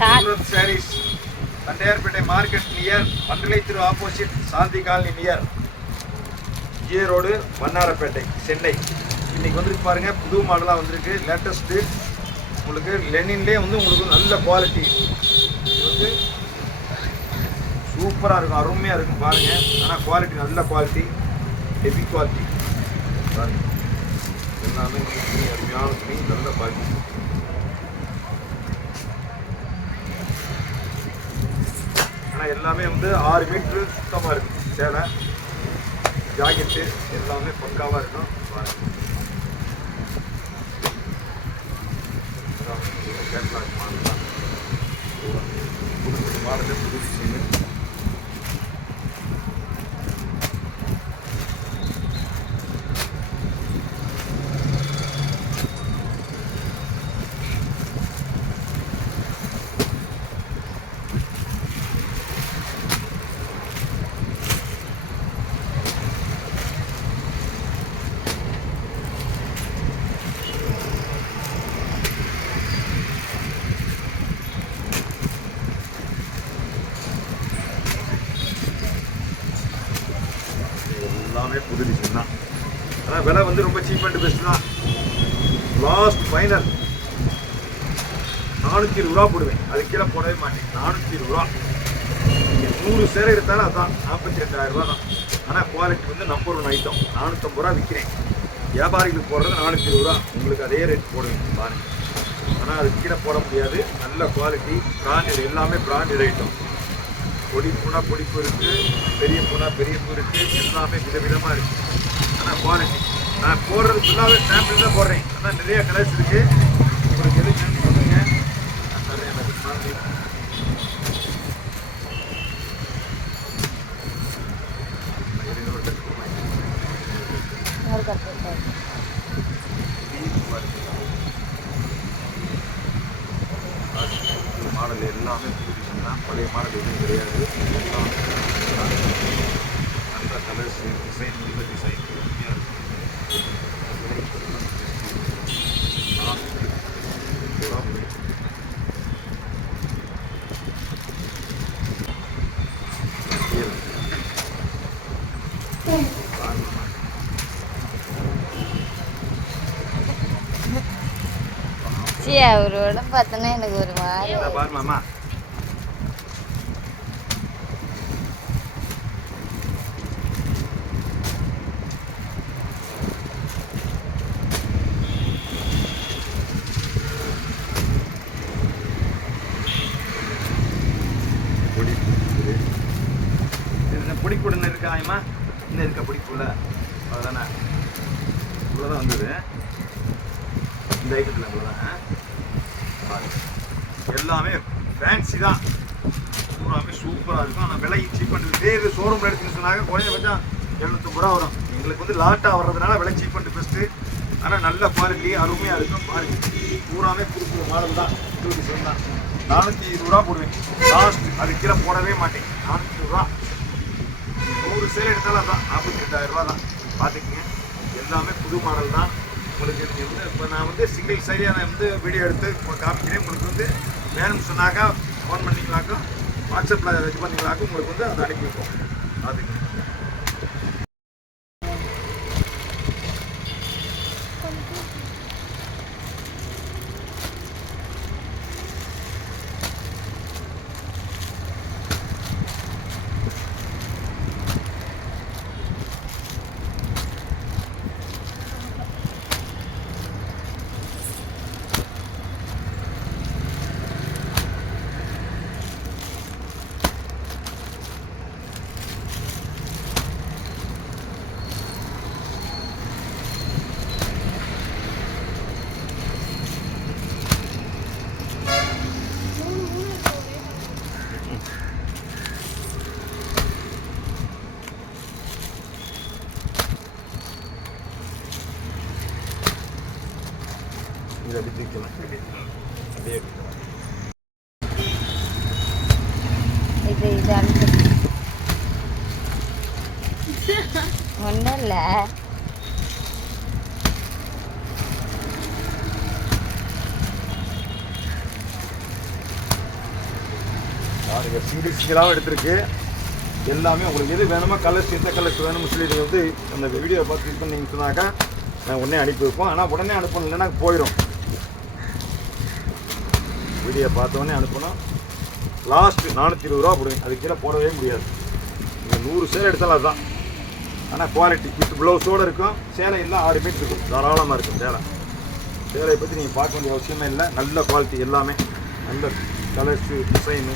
Surat saris Tondiarpet market near Mandalay திரு opposite சாந்தி colony near Erode Vannarapettai Chennai. இன்னைக்கு வந்துருக்கு பாருங்க, புது மாடலாக வந்திருக்கு, லேட்டஸ்ட்டு. உங்களுக்கு லெனின்லேயே வந்து உங்களுக்கு நல்ல குவாலிட்டி, இது வந்து சூப்பராக இருக்கும், அருமையாக இருக்கும் பாருங்கள். ஆனால் குவாலிட்டி நல்ல குவாலிட்டி, ஹெவி குவாலிட்டி பாருங்கள். எல்லாமே துணி அருமையான துணி, நல்ல குவாலிட்டி. ஆனால் எல்லாமே வந்து 6 மீட்ரு சுத்தமாக இருக்கும். சேலை ஜாக்கெட்டு எல்லாமே பக்காவாக இருக்கும் பாருங்கள். கேட்லாக் மாடல் தான், புது மாடலு, புது டிசைனு. எல்லாமே புது டிசைன் தான். ஆனால் விலை வந்து ரொம்ப சீப் அண்ட் பெஸ்ட் தான். லாஸ்ட் ஃபைனல் 420 ரூபா போடுவேன், அது கீழே போடவே மாட்டேன். 420 ரூபா. நீங்கள் 100 சேரை எடுத்தாலும் அதுதான் 42,000 ரூபா தான். ஆனால் குவாலிட்டி வந்து நம்பர் 1 ஐட்டம். 450 ரூபா விற்கிறேன். வியாபாரிகளுக்கு போடுறது 420 ரூபா, உங்களுக்கு அதே ரேட் போடுவேன் பாருங்கள். ஆனால் அது கீழே போட முடியாது. நல்ல குவாலிட்டி, பிராண்டட், எல்லாமே பிராண்டட் ஐட்டம். பொடி பூனா பொடிப்பு இருக்குது, பெரிய பூனா பெரிய பூ இருக்குது, எல்லாமே விதவிதமாக இருக்குது. ஆனால் குவாலிட்டி நான் போடுறது ஃபுல்லாகவே சாம்பிள் தான் போடுறேன். ஆனால் நிறைய கலர்ஸ் இருக்குது. உங்களுக்கு எது வேணும்னு சொல்லுங்க, நான் தரேன். எனக்கு மாதிரி மாடல் எல்லாமே புதுசு தான், பழைய மாடல் எதுவும் கிடையாது. எல்லாம் நல்ல கலர்ஸ், டிசைன், நல்ல டிசைன் கம்மியாக இருக்கும். அவரோட பார்த்தோன்னா எனக்கு ஒரு மாதிரி பாருமாமா. பொடிக்கூட இருக்கா ஆயமா? இன்னும் இருக்க பொடிக்கூல அவ்வளோதானே, இவ்வளோதான் வந்தது இந்த ஐட்டத்தில். அவ்வளோதான், எல்லாமே ஃபேன்சி தான், பூராமே சூப்பராக இருக்கும். ஆனால் விலை சீப் அண்ட் இதே இது ஷோரூமில் எடுத்துன்னு சொன்னாங்க குறைஞ்சபட்சம் 750 ரூபா வரும். எங்களுக்கு வந்து லாட்டாக வர்றதுனால விலை சீப் அண்ட் பெஸ்ட்டு. ஆனால் நல்ல குவாலிட்டி, அருமையாக இருக்கும் பாருங்கள். பூராமே புது புது மாடல் தான், புது டிசைன் தான். 420 ரூபா போடுவேன் லாஸ்ட், அது கீழே போடவே மாட்டேன். 420 ரூபா. 100 சேல் எடுத்தாலும் அதான் 42,000 ரூபா தான். பார்த்துக்கிங்க, எல்லாமே புது மாடல் தான். உங்களுக்கு வந்து இப்போ நான் வந்து சிங்கிள் சைடியாக நான் வந்து வீடியோ எடுத்து காமிக்கிறேன். உங்களுக்கு வந்து வேணும்னு சொன்னாக்கா ஃபோன் பண்ணிங்களாக்கும், வாட்ஸ்அப்பில் இது பண்ணிங்களாக்கும், உங்களுக்கு வந்து அதை அனுப்பி வைப்போம். பார்த்துக்கிங்க. இதை விற்றுக்கலாம், அப்படியே ஒன்றும் இல்லை. பாருங்கள் சிங்கிள் சிங்கிளாகவும் எடுத்திருக்கு. எல்லாமே உங்களுக்கு எது வேணுமோ கலர்ஸ் எந்த கலர்ஸ் வேணும்னு சொல்லி நீங்கள் வந்து அந்த வீடியோ பார்த்து இது பண்ணீங்கன்னு சொன்னாக்கா நான் உடனே அனுப்பி வைப்போம். ஆனால் உடனே அனுப்பணும், இல்லைன்னா போயிடும். வீடியோ பார்த்தோன்னே அனுப்பணும். லாஸ்ட்டு 420 ரூபா போடுங்க, அது கீழே போடவே முடியாது. நீங்கள் 100 சேலை எடுத்தாலும் அதுதான். ஆனால் குவாலிட்டி வித் ப்ளவுஸோடு இருக்கும். சேலை எல்லாம் 6 மீட்டர் இருக்கும், தாராளமாக இருக்கும் சேலை. சேலையை பற்றி நீங்கள் பார்க்க வேண்டிய அவசியமே இல்லை. நல்ல குவாலிட்டி, எல்லாமே நல்ல கலர்ஸு, டிசைனு